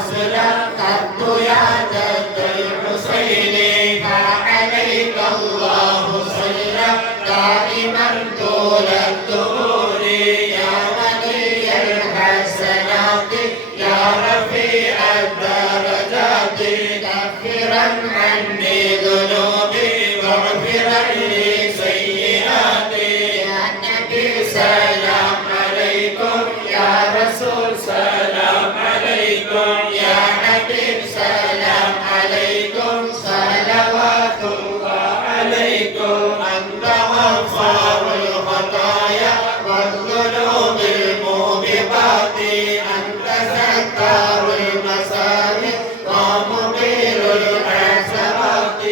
وصلا قط يا جد الحسين فعليك الله صلى دائما طول الدهور يا ولي الحسنات يا رفيع الدرجات كفرا عني ذنوبي واغفرا لي سيئاتي يا نبي سلام عليكم يا رسول سلام عليكم يا حبيب سلام عليكم صلوات الله عليكم أنت غفار الخطايا والذنوب الموبقات أنت ستار المساوئ ومقيل العثرات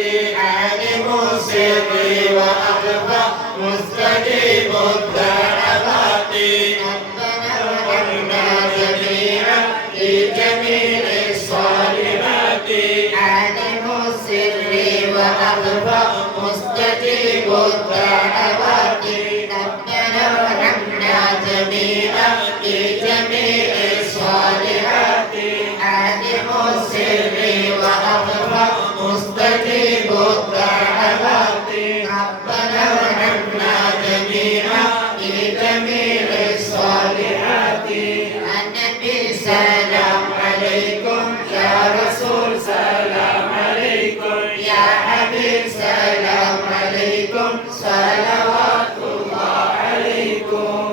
عالم السر وأخفى مستجيب الدعوات ربنا ارحمنا جميعا في جميع الصالحات عالم السر وأخفى مستجيب الدعوات ربنا ارحمنا جميعا في جميع الصالحات عالم السر وأخفى مستجيب الدعوات ربنا ارحمنا جميعا في جميع الصالحات النبي سلام عليكم يا رسول سلام عليكم يا حبيب سلام عليكم صلوات الله عليكم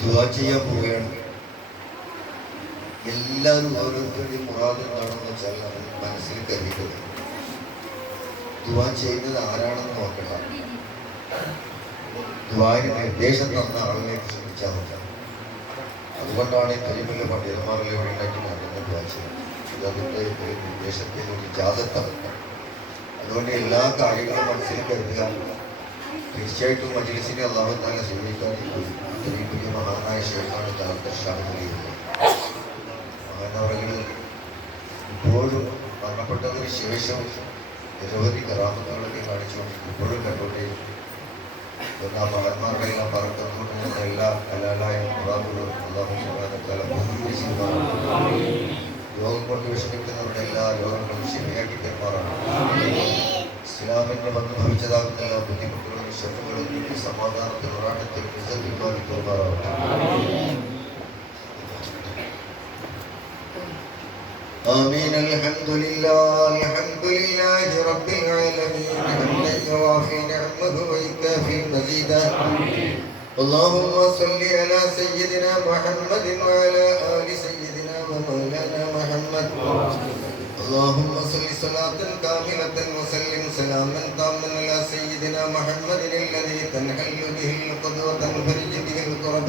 ദുആ ചെയ്യാൻ പോവുകയാണ്. എല്ലാവരും ഓരോരുത്തരുടെയും മുറാദ് എന്താണെന്ന് വെച്ചാൽ അത് മനസ്സിൽ കരുതിയത്. ദുആ ചെയ്യുന്നത് ആരാണെന്ന് നോക്കണ്ട, ദുആന് നിർദ്ദേശം തന്ന ആളിലേക്ക് ശ്രമിച്ചാൽ മതി. അതുകൊണ്ടാണ് ഈ കരിമല്ല പണ്ഡിതന്മാരെല്ലാം ഇവിടെ ഉണ്ടാക്കി നടന്ന് ദുആ ചെയ്യുന്നത്. ഇതതിൻ്റെ ഒരു നിർദ്ദേശത്തെ ഒരു ഇജാസത്താണ്. അതുകൊണ്ട് എല്ലാ കാര്യങ്ങളും മനസ്സിൽ കരുതുക. തീർച്ചയായിട്ടും മജ്‌ലിസിനെ അല്ലാഹു തആല സ്വീകരിക്കാൻ ഇത്രയും വലിയ മഹാനായ ശൈഖാണ് ഡോക്ടർ ഷാഹുൽ മഹാനവറുകൾ ഇപ്പോഴും മരണപ്പെട്ടതിന് ശേഷം നിരവധി കറാമത്തുകളൊക്കെ കാണിച്ചുകൊണ്ട് ഇപ്പോഴും കണ്ടുകൊണ്ടേയിരിക്കും. ആ മഹാന്മാരുടെ എല്ലാം പറക്കുന്നതുകൊണ്ട് എല്ലാ കലാലായ മുറാദുകളും അല്ലാഹു സുബ്ഹാനഹു വ തആല പൂർത്തീകരിച്ചിരുന്നതാണ്. രോഗം കൊണ്ട് വിഷമിക്കുന്നവരുടെ എല്ലാ രോഗങ്ങളും ശരിയാക്കി തരുമാറാണ്. ഇസ്ലാമിന് വന്ന് ഭവിച്ചതാകുന്ന എല്ലാ ബുദ്ധിമുട്ടുകളും ശത്രുക്കളും നീക്കി സമാധാനത്തിൽ ഒരാട്ടത്തിൽ വിസർജിക്കാൻ തോന്നാറാവട്ടെ. آمين. الحمد لله رب العالمين حمدا يوافي نعمه ويكافي مزيدا. اللهم صل على سيدنا محمد وعلى آل سيدنا ومولانا محمد. اللهم صل صلاة كاملة وسلم سلاما تاما على سيدنا محمد الذي تنحل به العقد وتنفرج به الكرب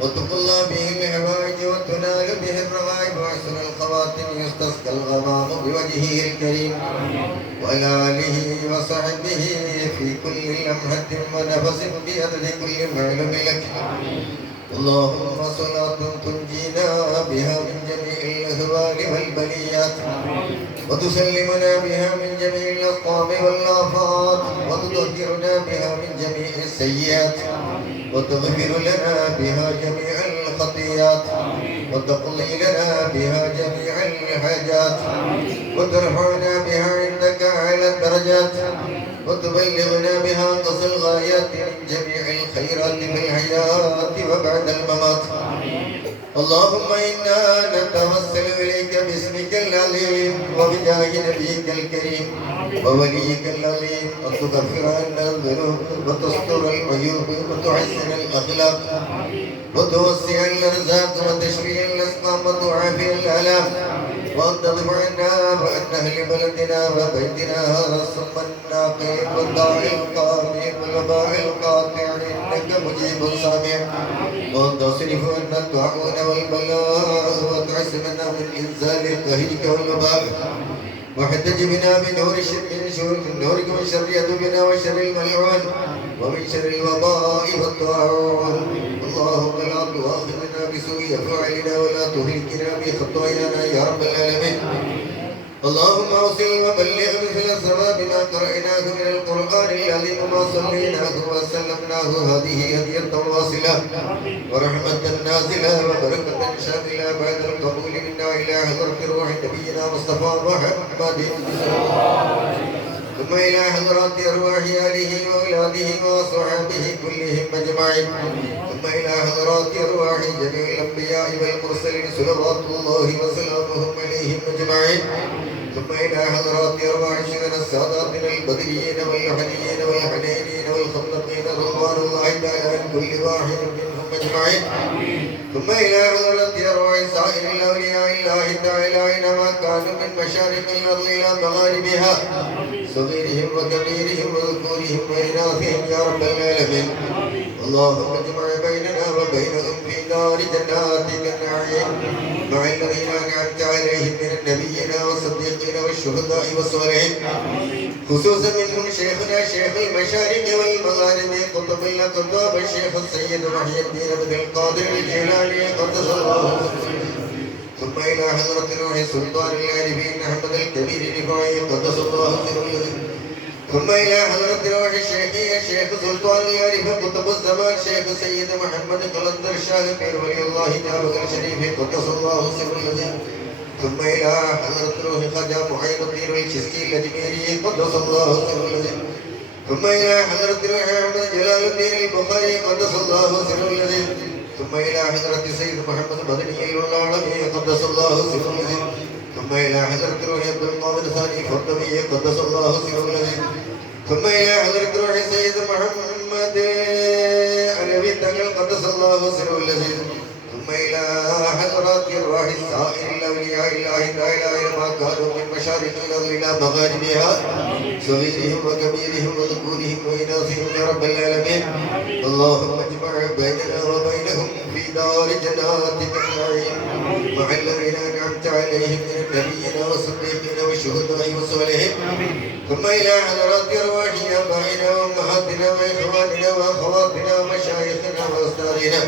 وتقضى به الحوائج وتنال به الرغائب وحسن الخواتم يستسقى الغمام بوجهه الكريم وعلى آله وصحبه في كل لمحة ونفس بعدد كل معلوم لك. اللهم صلاة تنجينا بها من جميع الأهوال والبليات وتسلمنا بها من جميع الأسقام والآفات وتطهرنا بها من جميع السيئات وتغفر لنا بها جميع الخطيئات وتقضي لنا بها جميع الحاجات وترفعنا بها عندك أعلى الدرجات وتبلغنا بها أقصى الغايات من جميع الخيرات في الحياة وبعد الممات. اللهم إنا نتوسل إليك باسمك العظيم وبجاه نبيك الكريم ووليك العظيم أن تغفر عنا الذنوب وتستر العيوب وتحسن الأخلاق وتوسع الأرزاق وتشفي الأسقام وتعافي الآلام وأن تدفع عنا وعن أهل بلدنا وبيتنا هذا الصم الناقي والداعي القامي والوباء القاطع إنك مجيب سامع وأن تصرف عنا الطاعون والبلاء وتعصمنا من إنزال قهرك والوباء واحتجبنا من نورك من شر عدونا وشر الملعون ومن شر الوباء والطاعون اللهم لا تؤاخذنا بسوء أفعالنا ولا تهلكنا بخطايانا يا رب العالمين اللهم اوصل وبلغ مثل ثواب ما قرأناه من القرآن العظيم وما صليناه وسلمناه هذه هدية واصلة ورحمة نازلة وبركة شاملة بعد القبول منا إلى حضرة روح نبينا مصطفى محمد ثم إلى حضرات أرواح آله وأولاده وصحابه كلهم أجمعين ثم إلى حضرات أرواح جميع الأنبياء والمرسلين صلوات الله وسلامهم عليهم أجمعين ثم إلى حضرات أرواح شيخنا الساداتنا البدريين والحنيين والحنينين والخلقين رضوان الله تعالى عن كل واحد منهم أجمعين ثم إلى حضرة أرواح سائر الأولياء الله تعالى أينما كانوا من مشارق الأرض إلى مغاربها صغيرهم وكبيرهم وذكورهم وإناثهم يا رب العالمين اللهم اجمع بيننا وبينهم في دار جناتك النعيم مع الذين أنعمت عليهم من النبيين والصديقين والشهداء والصالحين خصوصا منهم شيخنا شيخ المشارق والمغارب قطب الأقطاب الشيخ السيد محي الدين بن القادر الجيلاني قدس الله ثم إلى حضرة روح سلطان العارفين أحمد الكبير رفاعي قدس الله سره ثم إلى حضرة روح الشيخ سلطان العارف قطب الزمان شيخ سيد محمد قلندر شاه بن ولي الله تعالى الشريف قدس الله سره ثم إلى حضرة روح خواجة معين الدين الشيخي الأجميري قدس الله سره ثم إلى حضرة روح أحمد جلال الدين البخاري قدس الله سره ثم إلى حضرة سيد محمد مدني العالمي قدس الله سره ثم إلى حضرة روح عبد القادر ثاني فاطمي قدس الله سره ثم إلى حضرة روح سيد محمد علوي تقل قدس الله سره ثم إلى حضرات أرواح سائر الأولياء الله تعالى أينما كانوا من مشارق الأرض إلى مغاربها صغيرهم وكبيرهم وذكورهم وإناثهم يا رب العالمين اللهم اجمع بيننا وبينهم في دار جناتك النعيم مع الذين أنعمت عليهم من النبيين والصديقين والشهداء والصالحين ثم إلى حضرات أرواح آبائنا وأمهاتنا وإخواننا وأخواتنا ومشايخنا وأستاذنا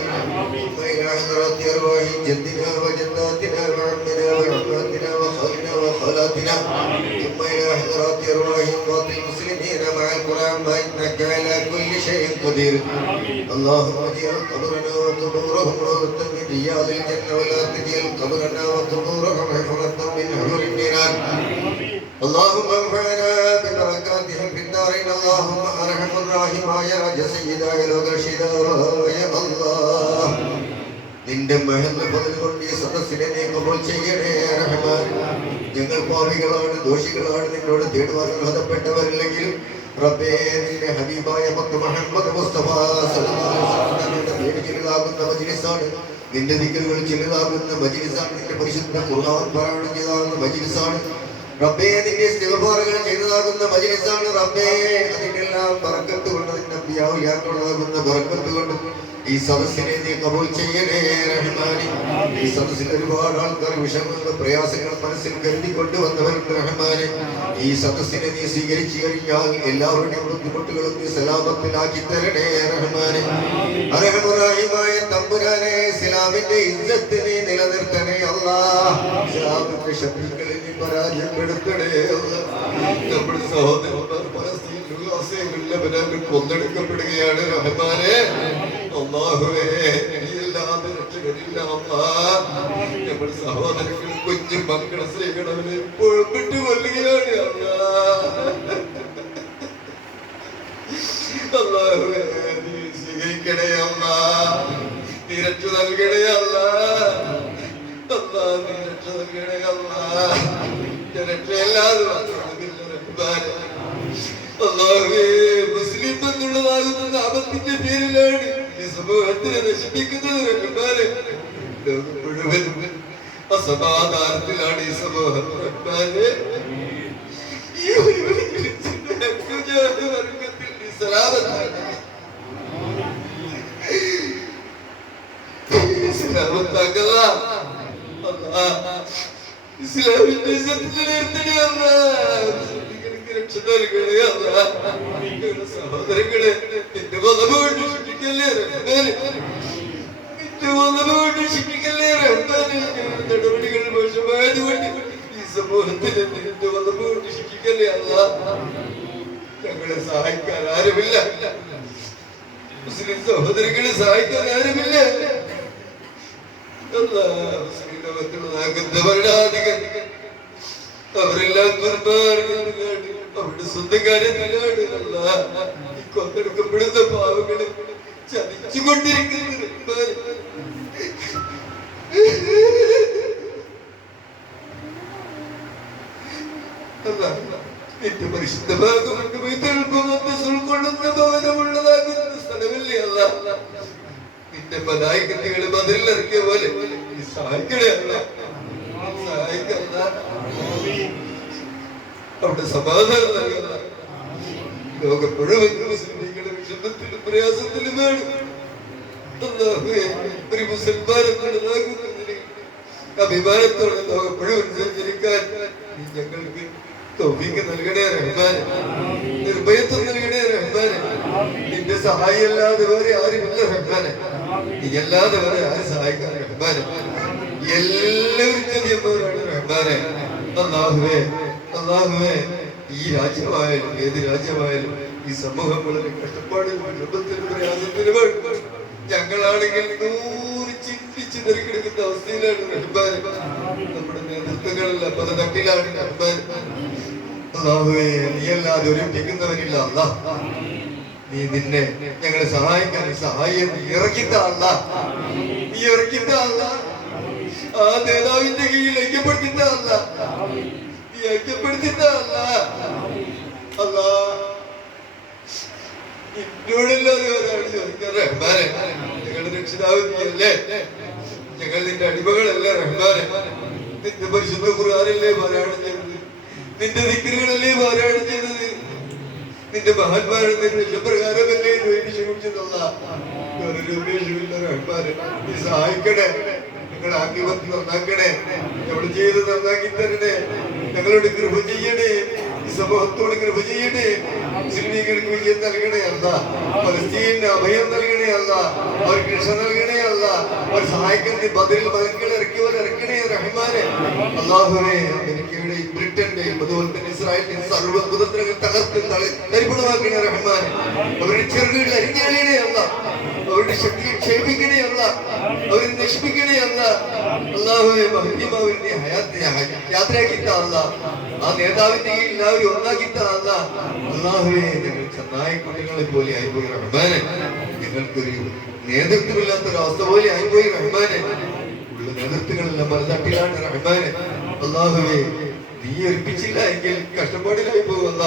ثم إلى حضرات أرواح جدنا وجداتنا وعمنا وعماتنا وخالنا وخالاتنا ثم إلى حضرات أرواح باطل المسلمين مع القرآن إنك على كل شيء قدير اللهم اجعل قبرنا وقبورهم روضة من رياض الجنة ولا تجعل قبرنا وقبورهم حفرة من حفر النيران اللهم انفعنا ببركاتهم في الدارين اللهم ارحم الراحمين يا سيدا يا رشيدا يا الله നിന്റെ മഹൽ കൊണ്ട് ഈ സദസ്സിനെ നീ കബൂൽ ചെയ്യണേ റഹ്മാൻ ഞങ്ങൾ പാപികളാണ് ദോഷികളാണ് നിന്നോട് തേടുവാൻ അർഹതപ്പെട്ടവരില്ലെങ്കിലും റബ്ബേ നിന്റെ ഹബീബായ മുത്ത് മുഹമ്മദ് മുസ്തഫ സല്ലല്ലാഹു അലൈഹി വസല്ലം പേര് ചെറുതാകുന്ന മജ്ലിസാണ് നിന്റെ ദിക്റുകൾ ചെറുതാകുന്ന മജ്ലിസാണ് നിന്റെ പരിശുദ്ധ ഖുർആൻ പാരായണം ചെയ്താകുന്ന മജ്ലിസാണ് റബ്ബേ നിന്റെ ഇസ്തിഗ്ഫാറുകൾ ചെയ്തതാകുന്ന മജ്ലിസാണ് റബ്ബേ അതിനെല്ലാം ബർക്കത്ത് കൊണ്ട് നിന്റെ അമ്പിയാവുകളാകുന്ന ബർക്കത്ത് കൊണ്ട് ഈ സദസ്സിനെ നീ കബൂൽ ചെയ്യണേ റഹ്മാനേ ഈ സദസ്സിൽ ഒരുപാട് ആൾക്കാർ വിഷമങ്ങൾ പ്രയാസങ്ങൾ മനസ്സിൽ കരുതിക്കൊണ്ടുവന്നവരുണ്ട് റഹ്മാനേ ഈ സദസ്സിനെ നീ സ്വീകരിച്ചു കഴിഞ്ഞാൽ എല്ലാവരുടെയും ബുദ്ധിമുട്ടുകളും നീ സലാമത്തിലാക്കി തരണേ റഹ്മാനേ അർഹമുറാഹിമായ തമ്പുരാനെ ഇസ്ലാമിന്റെ ഇസ്സത്ത് നീ നിലനിർത്തണേ അല്ലാഹ് ഇസ്ലാമിന്റെ ശത്രുക്കളെ നീ പരാജയപ്പെടുത്തണേ അല്ലാഹ് നമ്മുടെ സഹോദരന്മാർ പലസ്തീനിൽ ലബനാനിൽ കൊന്നെടുക്കപ്പെടുകയാണ് റഹ്മാനേ അല്ലാഹുവേ നീയല്ലാതെ രക്ഷകരില്ല അല്ലാഹ് നമ്മുടെ സഹോദരങ്ങൾ കുഞ്ഞു മക്കളെ സ്ത്രീകളെ എപ്പോഴും വിട്ടുകൊല്ലുകയാണ് അല്ലാഹുവേ നീ സ്വീകരിക്കണേ അല്ലാഹ് നീ രക്ഷ നൽകണേ അല്ലാഹ് നീ രക്ഷ നൽകണേ അല്ലാഹ്. രക്ഷയില്ലാതെ മാത്രമില്ല റഹ്മാനെ. അല്ലാഹുവേ, മുസ്ലിം എന്നുള്ളതാകുന്ന നാമത്തിന്റെ പേരിലാണ് ഈ സമൂഹത്തിനെ നശിപ്പിക്കുന്നത് റഹ്മാനെ. ലോകം മുഴുവൻ അസമാധാനത്തിലാണ് ഈ സമൂഹം റഹ്മാനെ. ഈ ഒരു വർഗത്തിൽ നീ സലാമത്താക്കി സലാമത്താക്കല്ല അല്ലാഹ്. ഇസ്ലാമിന്റെ രക്ഷ നൽകണേ അല്ലാഹ്. സഹോദരങ്ങളെ, നിന്റെ വധമുകൊണ്ട് ശിക്ഷിക്കല്ലേ റഹ്മാനെ. നിന്റെ വധമുകൊണ്ട് ശിക്ഷിക്കല്ലേ റഹ്മാനെ. നടപടികൾ മോശമായതുകൊണ്ട് ഈ സമൂഹത്തിന് നിന്റെ വധമുകൊണ്ട് ശിക്ഷിക്കല്ലേ അല്ലാഹ്. ഞങ്ങളെ സഹായിക്കാൻ ആരുമില്ല. മുസ്ലിം സഹോദരങ്ങളെ സഹായിക്കാൻ ആരുമില്ല. മുസ്ലിം ലോകത്തുള്ളതാകുന്ന ഭരണാധികാരികൾ അവരെല്ലാം ദുർമാർഗ്ഗത്തിലാണ്, അവരുടെ സ്വന്തം കാര്യത്തിലാണ് അല്ലാഹ്. ഈ കൊന്നെടുക്കപ്പെടുന്ന പാവങ്ങളെ ചതിച്ചുകൊണ്ടിരിക്കുന്നത് നിന്റെ പരിശുദ്ധ ഭാഗം ഉൾക്കൊള്ളുന്ന ഭവനമുള്ളതാകുന്ന സ്ഥലമല്ലേ അല്ലാഹ്. നിന്റെ മലായികത്തുകളെ ബദറിൽ ഇറക്കിയ പോലെ നീ സഹായിക്കണേ അല്ലാഹ്. സഹായിക്കല്ല, അവിടെ സമാധാനം നൽകല്ല. ലോകം മുഴുവൻ മുസ്ലിംകളുടെ വിഷമത്തിലും പ്രയാസത്തിലുമാണ് അല്ലാഹുവേ. ഒരു മുസൽമാൻ എന്നുള്ളതാകുന്നതിന് അഭിമാനത്തോടെ ലോകം മുഴുവൻ സഞ്ചരിക്കാൻ നീ ഞങ്ങൾക്ക് തൗഫീഖ് നൽകണേ റഹ്മാനെ. നിർഭയത്വം നൽകണേ റഹ്മാനെ. നിന്റെ സഹായമല്ലാതെ വേറെ ആരുമില്ല റഹ്മാനെ. നീ അല്ലാതെ വേറെ ആരും സഹായിക്കാൻ റഹ്മാനെ. എല്ലാവരും ചെറിയവരാണ് റഹ്മാനെ. അല്ലാഹുവേ, അല്ലാഹുവേ, ഈ രാജ്യമായാലും ഏത് രാജ്യമായാലും ഈ സമൂഹം വളരെ കഷ്ടപ്പാടിലും വിഷമത്തിലും പ്രയാസത്തിലുമാണ്. ഞങ്ങളാണെങ്കിൽ 100 ചിന്തിച്ച് നെരുക്കെടുക്കുന്ന അവസ്ഥയിലാണ് റഹ്മാനെ. നമ്മുടെ നേതൃത്വങ്ങളെല്ലാം പല തട്ടിലാണ് റഹ്മാനെ. അല്ലാഹുവേ, നീയല്ലാതെ ഒരുമിപ്പിക്കുന്നവരില്ല അല്ലാഹ്. നീ നിന്നെ ഞങ്ങളെ സഹായിക്കാൻ സഹായം നീ ഇറക്കിത്ത അല്ലാഹ്. നീ ഇറക്കിത്ത അല്ലാഹ്. ആ നേതാവിന്റെ കീഴിൽ ഐക്യപ്പെടുത്തിത്ത അല്ലാഹ്. നീ ഐക്യപ്പെടുത്തിത്ത അല്ലാഹ്. അല്ലാഹ്, എന്നോടല്ലാതെ ഒരാൾ ചോദിക്കാൻ റഹ്മാനെ. ഞങ്ങളുടെ രക്ഷിതാവ് നീയല്ലേ, ഞങ്ങൾ നിന്റെ അടിമകളല്ലേ റഹ്മാനെ. നിന്റെ പരിശുദ്ധ ഖുർആനല്ലേ പാരായണം ചെയ്തത്, നിന്റെ ദിക്റുകളല്ലേ പാരായണം ചെയ്തത്, നിന്റെ മഹാന്മാരുടെ വിഷപ്രകാരമല്ലേ ക്ഷമിച്ചതല്ല. വേറൊരു ഉദ്ദേശമില്ല റഹ്മാനെ. നീ സഹായിക്കണേ, ഞങ്ങളുടെ ആത്മീയത്തിൽ നന്നാക്കണേ, ഞങ്ങളുടെ ജീവിതം നന്നാക്കി തരണേ, ഞങ്ങളോട് കൃപ ചെയ്യണേ, ഈ സമൂഹത്തോട് കൃപ ചെയ്യണേ. മുസ്ലിമീങ്ങൾക്ക് വിജയം നൽകണേ അല്ലാഹ്. ഫലസ്തീനിന് അഭയം നൽകണേ അല്ലാഹ്. അവർക്ക് രക്ഷ നൽകണേ അല്ലാഹ്. അവർ സഹായിക്കാൻ ബദറിൽ മലക്കുകൾ ഇറക്കിയവർ ഇറക്കണേ റഹ്മാനെ. അല്ലാഹുവേ, അമേരിക്കയുടെയും ബ്രിട്ടന്റെയും അതുപോലെ തന്നെ ഇസ്രായേലിന്റെയും സർവ്വ കുതന്ത്രങ്ങൾ തകർത്ത് തരിപ്പണമാക്കണേ റഹ്മാനെ. അവരുടെ ചെറുകളിൽ അരിഞ്ഞാളിയണേ അല്ലാഹ്. അവരുടെ ശക്തിയെ ക്ഷയിപ്പിക്കണേ അല്ലാഹ്. അവരെ നശിപ്പിക്കണേ അല്ലാഹ്. അല്ലാഹുവേ, മഹദിമാവിന്റെ യാത്രയാക്കിത്ത അല്ലാഹ്. ആ നേതാവിന്റെ എല്ലാവരും ഒന്നാക്കിത്ത അല്ലാഹ്. അല്ലാഹുവേ, ഞങ്ങൾ ചെന്നായി കുട്ടികളെ പോലെ ആയിപ്പോയി റഹ്മാനെ. ഞങ്ങൾക്കൊരു നേതൃത്വമില്ലാത്തൊരവസ്ഥ പോലെ ആയിപ്പോയി റഹ്മാനെ. ഉള്ള നേതൃത്വങ്ങളെല്ലാം പല തട്ടിലാണ് റഹ്മാനെ. അല്ലാഹുവേ, നീ ഒരുപ്പിച്ചില്ല എങ്കിൽ കഷ്ടപ്പാടിലായി പോകുന്ന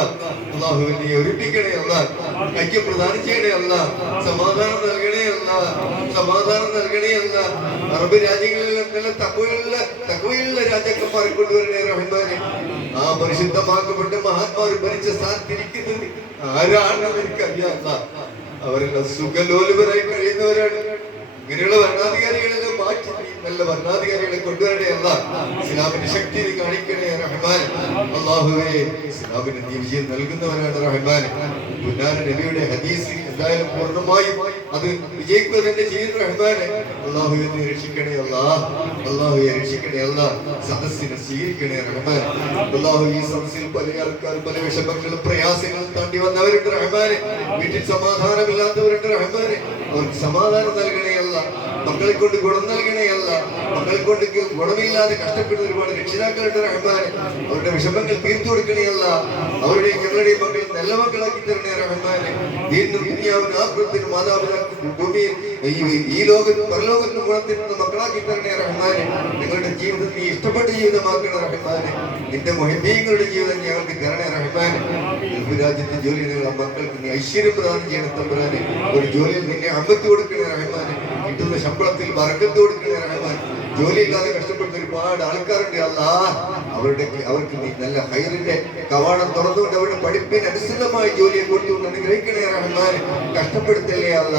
അല്ലാഹുവേ, നീ ഒരുപ്പിക്കണേ അല്ലാഹ്. ഐക്യം പ്രദാനം ചെയ്യണേ അല്ലാഹ്. സമാധാനം നൽകണേ അല്ലാഹ്. സമാധാനം നൽകണേ അല്ലാഹ്. അറബ് രാജ്യങ്ങളിലെല്ലാം നല്ല തഖ്വയുള്ള രാജാക്കന്മാരെ കൊണ്ടുവരണേ റഹ്മാനെ. ആ പരിശുദ്ധമാക്കപ്പെട്ട മഹാത്മാർ ഭരിച്ച സ്ഥാനത്തിരിക്കുന്നത് ആരാണെന്ന് എനിക്കറിയാം അല്ലാഹ്. അവരെല്ലാം സുഖലോലുപരായി കഴിയുന്നവരാണ്. ഇങ്ങനെയുള്ള ഭരണാധികാരികളെല്ലാം മാറ്റി നല്ല ഭരണാധികാരികളെ കൊണ്ടുവരണേ അല്ലാഹ്. ഇസ്ലാമിന്റെ ശക്തി കാണിക്കണേ റഹ്മാൻ. അല്ലാഹുവേ, ഇസ്ലാമിന് നീ വിജയം നൽകുന്നവരാണ് റഹ്മാൻ. പുന്നാര നബിയുടെ ഹദീസ് എന്തായാലും പൂർണ്ണമായും അത് വിജയിക്കുക തന്നെ ചെയ്യുന്ന റഹ്മാനെ. അല്ലാഹുവേ, നീ രക്ഷിക്കണേ അല്ലാഹ്. അല്ലാഹുവേ, രക്ഷിക്കണേ അല്ലാഹ്. സദസ്സിനെ സ്വീകരിക്കണേ റഹ്മാൻ. അല്ലാഹു, ഈ സദസ്സിൽ പല ആൾക്കാരും പല വിഷമങ്ങളും പ്രയാസങ്ങളും താണ്ടി വന്നവരുണ്ട് റഹ്മാനെ. വീട്ടിൽ സമാധാനമില്ലാത്തവരുണ്ട് റഹ്മാനെ. അവർക്ക് സമാധാനം നൽകണേ അല്ലാഹ്. മക്കളെ കൊണ്ട് ഗുണം നൽകണേ അല്ല. മക്കളെ കൊണ്ട് ഗുണമില്ലാതെ കഷ്ടപ്പെടുന്ന ഒരുപാട് രക്ഷിതാക്കളുടെ റഹ്മാൻ, അവരുടെ വിഷമങ്ങൾ തീർത്തു കൊടുക്കണേ അല്ല. അവരുടെയും ഞങ്ങളുടെയും മക്കൾ നല്ല മക്കളാക്കി തരണേ റഹ്മാൻ. വീണ്ടും ദുനിയാവിന് ആഖിറത്തിനും മാതാപിതാക്കൾക്കും ഭൂമിയിൽ ഈ ലോകത്തും പരലോകത്തും ഗുണത്തിനുള്ള മക്കളാക്കി തരണേ റഹ്മാൻ. നിങ്ങളുടെ ജീവിതം നീ ഇഷ്ടപ്പെട്ട ജീവിതമാക്കണം റഹ്മാൻ. നിന്റെ മുഹബ്ബീങ്ങളുടെ ജീവിതം ഞങ്ങൾക്ക് തരണേ റഹ്മാൻ. ഗൾഫ് രാജ്യത്തെ ജോലി നിങ്ങളുടെ മക്കൾക്ക് നീ ഐശ്വര്യം പ്രദാനം ചെയ്യണം തമ്പുരാനെ. ഒരു ജോലിയിൽ നിന്നെ അമ്പത്ത് കൊടുക്കണേ റഹ്മാൻ. കിട്ടുന്ന ശമ്പളത്തിൽ ബർക്കത്ത് കൊടുക്കണേ റഹ്മാൻ. ജോലിയില്ലാതെ കഷ്ടപ്പെടുന്ന ഒരുപാട് ആൾക്കാരുണ്ട് അല്ലാ. അവർക്ക് നീ നല്ല ഹൈറിന്റെ കവാടം തുറന്നുകൊണ്ട് അവരുടെ പഠിപ്പിന് അനുസൃതമായി ജോലിയെ കൊടുത്തുകൊണ്ട് അനുഗ്രഹിക്കണേ റഹ്മാൻ. കഷ്ടപ്പെടുത്തല്ലേ അല്ല.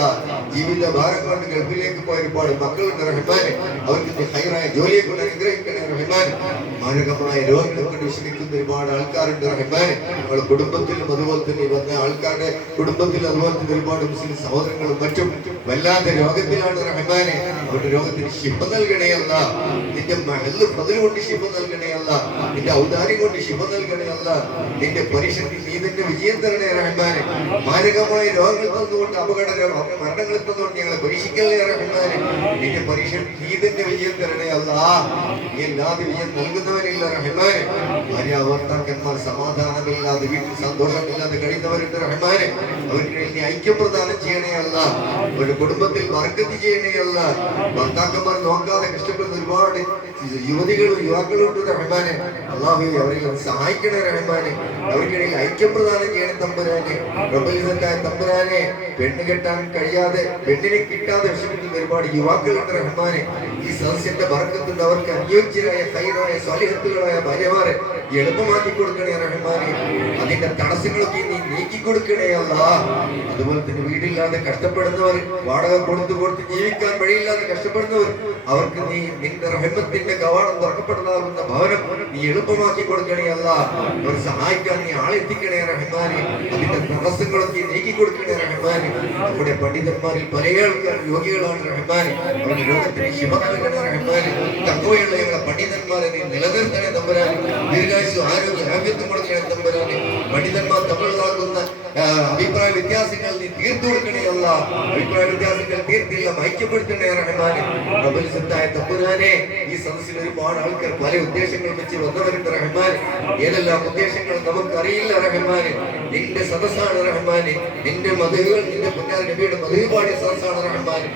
ജീവിത ഭാരം കൊണ്ട് ഗൾഫിലേക്ക് പോയ ഒരുപാട് മക്കളുണ്ട് റഹ്മാൻ. അവർക്ക് നീ ഹൈറായ ജോലിയെ കൊണ്ട് അനുഗ്രഹിക്കണേ റഹ്മാൻ. മാരകമായ രോഗങ്ങളെ കൊണ്ട് വിഷമിക്കുന്ന ഒരുപാട് ആൾക്കാരുണ്ട് റഹ്മാൻ. നമ്മുടെ കുടുംബത്തിലും അതുപോലെ തന്നെ വന്ന ആൾക്കാരുടെ കുടുംബത്തിൽ അതുപോലെ തന്നെ ഒരുപാട് മുസ്ലിം സഹോദരങ്ങളും മറ്റും വല്ലാതെ രോഗത്തിലാണ് റഹ്മാനെ. അവരുടെ രോഗത്തിന് ശിഫ നൽകണേ അല്ല. നിന്റെ മഹല്ല് ഫദ്ൽ കൊണ്ട് ശിഫ നൽകണേ അല്ല. നിന്റെ ഔദാര്യം കൊണ്ട് ശിഫ നൽകണേ അല്ല. നിന്റെ പരിശുദ്ധി നീ നിന്റെ വിജയം തരണേ റഹ്മാനെ. മാരകമായ രോഗങ്ങൾ തന്നുകൊണ്ട് മരണങ്ങൾ തന്നുകൊണ്ട് ഞങ്ങളെ പരീക്ഷിക്കല്ലേ റഹ്മാനെ. നിന്റെ പരിശുദ്ധി നീ നിന്റെ വിജയം തരണേ അല്ല. നീ അല്ലാതെ വിജയം നൽകുന്നവരില്ല റഹ്മാനെ. ഭാര്യ ഭർത്താക്കന്മാർ സമാധാനമില്ലാതെ വീട്ടിൽ സന്തോഷമില്ലാതെ കഴിയുന്നവരുണ്ട് റഹ്മാനെ. അവർക്കിടയിൽ നീ ഐക്യം പ്രദാനം ചെയ്യണേ അല്ല. അവരുടെ കുടുംബത്തിൽ ബർക്കത്ത് ചെയ്യണേ അല്ല. ഭർത്താക്കന്മാർ നോക്കാതെ കഷ്ടപ്പെടുന്ന ഒരുപാട് യുവതികളും യുവാക്കളുണ്ട് റഹ്മാനെ. അല്ലാഹു അവരെ സഹായിക്കണേ റഹ്മാനെ. അവർക്കിടയിൽ ഐക്യം പ്രദാനം ചെയ്യണേ തമ്പുരാനെ. റബ്ബുൽ ഇസ്സത്തായ തമ്പുരാനെ, പെണ്ണ് കെട്ടാൻ കഴിയാതെ പെണ്ണിനെ കിട്ടാതെ വിഷമിക്കുന്ന ഒരുപാട് യുവാക്കളുണ്ട് റഹ്മാനെ. ഈ സദസ്സിന്റെ ബർക്കത്തുണ്ട്. അവർക്ക് അനുയോജ്യരായ ഹൈറായ സ്വാലിഹത്തുകളായ ഭാര്യമാരെ എളുപ്പമാക്കി കൊടുക്കണേ റഹ്മാനെ. അതിന്റെ തടസ്സങ്ങളൊക്കെ നീ നീക്കി കൊടുക്കണേ അല്ലാ. അതുപോലെ തന്നെ വീടില്ലാതെ കഷ്ടപ്പെടുന്നവർ, വാടക കൊടുത്ത് ജീവിക്കാൻ വഴിയില്ലാതെ കഷ്ടപ്പെടുന്നവർ, അവർക്ക് നീ നിന്റെ റഹ്മത്തിന്റെ കവാടം തുറക്കപ്പെട്ടതാകുന്ന ഭവനം നീ എളുപ്പമാക്കി കൊടുക്കണേ അല്ലാ. അവർ സഹായിക്കാൻ നീ ആളെത്തിക്കണേ റഹ്മാനെ. അതിന്റെ തടസ്സങ്ങളൊക്കെ നീക്കി കൊടുക്കണേ റഹ്മാനെ. നമ്മുടെ പണ്ഡിതന്മാരിൽ പല ആൾക്കാർ രോഗികളാണ് റഹ്മാനെ. അവരുടെ രോഗത്തിന് ശിവ നൽകണേ റഹ്മാനെ. തഖ്വയുള്ള ഞങ്ങളുടെ പണ്ഡിതന്മാരെ നീ നിലനിർത്തണേ തമ്പുരാനെ. ദീർഘായുസ്സും ആരോഗ്യ ആരോഗ്യത്തും കൊടുക്കണേ തമ്പുരാനെ. പണ്ഡിതന്മാർ തമ്മിലുണ്ടാകുന്ന അഭിപ്രായ വ്യത്യാസങ്ങൾ നീ തീർത്തു കൊടുക്കണേ അല്ല. അഭിപ്രായ വ്യത്യാസങ്ങൾ തീർത്തില്ല ഐക്യപ്പെടുത്തണേ റഹ്മാനെ. റബ്ബുൽ ഇസ്സത്തായ തമ്പുരാനെ, ഈ സദസ്സിൽ ഒരുപാട് ആൾക്കാർ പല ഉദ്ദേശങ്ങൾ വെച്ച് വന്നവരുണ്ട് റഹ്മാനെ. ഏതെല്ലാം ഉദ്ദേശങ്ങൾ നമുക്കറിയില്ല റഹ്മാനെ. നിന്റെ സദസ്സാണ് റഹ്മാനെ. നിന്റെ മധുകൾ, നിന്റെ പുന്നാര നബിയുടെ മധു പാടിയ സദസ്സാണ് റഹ്മാനെ.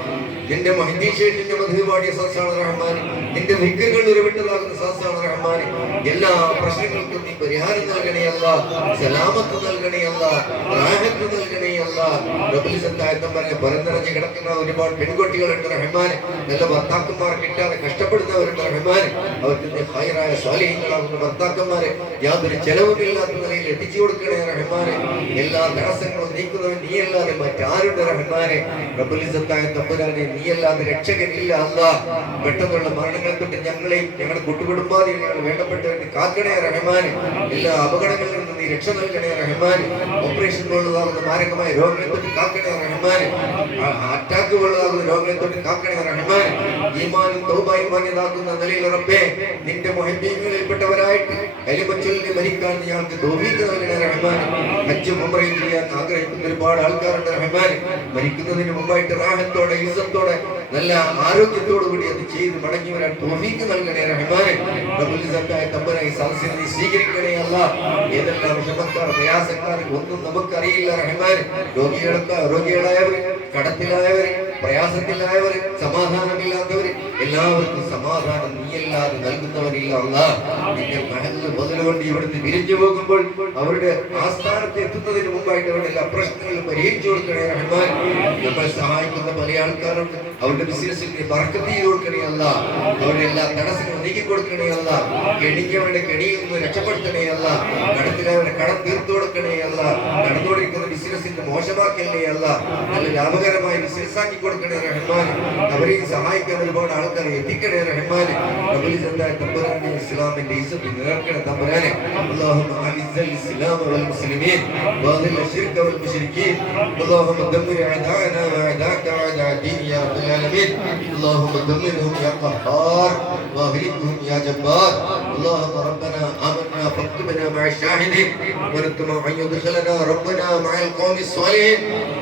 നിന്റെ മഹദീഷേഷിന്റെ മധു പാടിയ സദസ്സാണ് റഹ്മാനെ. നിന്റെ ദിക്റുകൾ ഉരുവിട്ടതാകുന്ന സദസ്സാണ് റഹ്മാനെ. എല്ലാ പ്രശ്നങ്ങൾക്കും നീ പരിഹാരം നൽകണേ അല്ല. സലാമത്ത് നൽകണേ അല്ല. റാഹത്ത് നൽകണേ അല്ല. റബ്ബുൽ ഇസ്സത്തായ തമ്പുരാനെ, പരന്നിറഞ്ഞ് കിടക്കുന്ന ഒരുപാട് പെൺകുട്ടികളുണ്ട് റഹ്മാനെ. നല്ല ഭർത്താക്കന്മാർ കിട്ടാതെ കഷ്ടപ്പെടുന്നവരുണ്ട് റഹ്മാനെ. അവർക്ക് നീ ഹൈറായ സ്വാലിഹീങ്ങളാകുന്ന ഭർത്താക്കന്മാരെ യാതൊരു ചെലവുമില്ലാത്ത നിലയിൽ എത്തിച്ചു കൊടുക്കണേ റഹ്മാനെ. എല്ലാ തടസ്സങ്ങളും നീക്കുന്നവൻ നീയല്ലാതെ മറ്റാരുണ്ട് റഹ്മാനെ. റബ്ബുൽ ഇസ്സത്തായ തമ്പുരാനെ, നീയല്ലാതെ രക്ഷകനില്ല അല്ലാ. പെട്ടെന്നുള്ള മരണങ്ങൾ തൊട്ട് ഞങ്ങളെയും ഞങ്ങളുടെ കുട്ടുകുടുംബാദികൾ ഞങ്ങൾ വേണ്ടപ്പെട്ടവരെ കാക്കണേ റഹ്മാനെ. എല്ലാ അപകടങ്ങളിൽ നിന്ന് നീ രക്ഷ നൽകണേ റഹ്മാനെ. ഓപ്പറേഷൻ പോലുള്ളതാകുന്ന മാരകമായ രോഗങ്ങളെ തൊട്ട് കാക്കണേ റഹ്മാനെ. അറ്റാക്ക് പോലുള്ളതാകുന്ന രോഗങ്ങളെ തൊട്ട് കാക്കണേ റഹ്മാനെ. ഈമാനും തൗബയും വാങ്ങിയതാകുന്ന നിലയിൽ റബ്ബേ, നിന്റെ മുഹബ്ബീങ്ങളിൽപ്പെട്ടവരായിട്ട് കലിമച്ചൊല്ലി മരിക്കാൻ ഞങ്ങൾക്ക് തൗഫീഖ് നൽകണേ റഹ്മാനെ. ഹജ്ജും ഉംറയും ചെയ്യാൻ ആഗ്രഹിക്കുന്ന ഒരുപാട് ആൾക്കാരുണ്ട് റഹ്മാനെ. മരിക്കുന്നതിന് മുമ്പായിട്ട് റാഹത്തോടെ ഇസ്സത്തോടെ നല്ല ആരോഗ്യത്തോടു കൂടി അത് ചെയ്ത് മടങ്ങി വരാൻ തൗഫീഖ് നൽകണേ റഹ്മാനെ. റബ്ബുൽ ഇസ്സത്തായ തമ്പുരാനെ, ഈ സദസ്സിനെ നീ സ്വീകരിക്കണേ അല്ലാ. ഏതെല്ലാം വിഷമക്കാർ, പ്രയാസക്കാർ ഒന്നും നമുക്കറിയില്ല റഹ്മാനെ. രോഗികളായവർ, കടത്തിലായവർ, പ്രയാസത്തിലായവർ, സമാധാനമില്ലാത്തവർ, എല്ലാവർക്കും സമാധാനം നീയല്ലാതെ നൽകുന്നവരില്ല അല്ലാ. നിന്റെ മഹല്ല് മുതലുകൊണ്ട് ഇവിടുന്ന് പിരിഞ്ഞു പോകുമ്പോൾ അവരുടെ ആസ്ഥാനത്ത് എത്തുന്നതിന് മുമ്പായിട്ട് അവരുടെ എല്ലാ പ്രശ്നങ്ങളും പരിഹരിച്ചു കൊടുക്കണേ റഹ്മാൻ. നമ്മൾ സഹായിക്കുന്ന പല ആൾക്കാരുണ്ട്. അവരുടെ ബിസിനസ്സിൽ നീ ബർക്കത്ത് ചെയ്ത് കൊടുക്കണേ അല്ലാ. അവരുടെ എല്ലാ തടസ്സങ്ങളും നീക്കി കൊടുക്കണേ അല്ലാ. കെണിക്കവരുടെ കെണിയിൽ നിന്ന് രക്ഷപ്പെടുത്തണേ അല്ലാ. കടത്തിലവരുടെ കടം തീർത്തു കൊടുക്കണേ അല്ലാ. നടന്നുകൊണ്ടിരിക്കുന്ന ബിസിനസ്സിന്റെ മോശമാക്കല്ലേ അല്ലാ. നല്ല ലാഭകരമായ ബിസിനസ്സാക്കി കൊടുക്കണേ റഹ്മാൻ. അവരെയും സഹായിക്കാൻ ഒരുപാട് ആൾക്കാരെ എത്തിക്കണേ റഹ്മാൻ. റബ്ബുൽ ഇസ്സത്തായ തമ്പുരാനെ, ഇസ്ലാമിന്റെ ഇസ്സത്ത് നിലനിർത്തണേ തമ്പുരാനെ. اللهم اعز الاسلام والمسلمين واذل الشرك والمشركين اللهم دمر اعداءنا واعداءك واعداء الدين يا رب العالمين. اللهم دمرهم يا قهار واهلكهم يا جبار. اللهم ربنا آمنا فاكتبنا مع الشاهدين ونطمع أن يدخلنا ربنا مع القوم الصالحين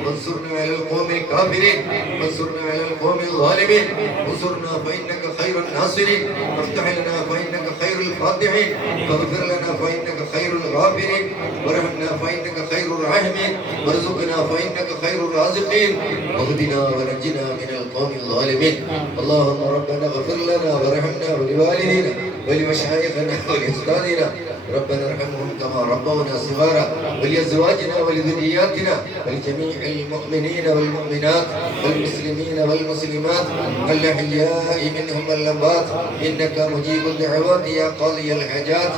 وانصرنا على القوم الكافرين وانصرنا على القوم الظالمين انصرنا فإنك خير الناصرين وافتح لنا فإنك خير الفاتحين واغفر لنا فإنك خير الغافرين وارحمنا فإنك خير الراحمين وارزقنا فإنك خير الرازقين واهدنا ونجنا من القوم الظالمين اللهم ربنا اغفر لنا وارحمنا ولوالدينا ولمشايخنا ولأستاذنا ربنا ارحمهم كما ربونا صغارا ولأزواجنا ولذرياتنا ولجميع المؤمنين والمؤمنات والمسلمين والمسلمات الأحياء منهم والأموات إنك مجيب الدعوات يا قاضي الحاجات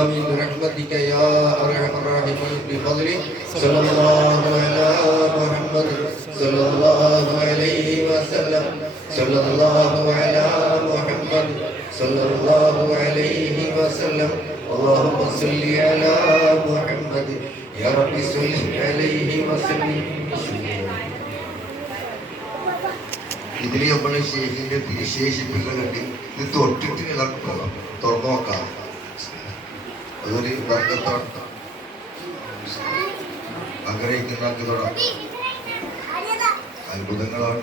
آمين برحمتك يا أرحم الراحمين بفضلك صلى الله على محمد صلى الله عليه وسلم صلى الله على محمد صلى الله عليه وسلم اللهم صل على محمد يا رب صل عليه وسلم ഇതിൽ നമ്മൾ ഷെയ്ഖിന്റെ തിരുശേഷിപ്പുകളുണ്ട് ഇത് തൊട്ടിട്ട് ഇളക്കി പോകാം തുറന്നു നോക്കാം അതൊരു വർഗത്താണ് ആഗ്രഹിക്കുന്ന അത്ഭുതങ്ങളാണ്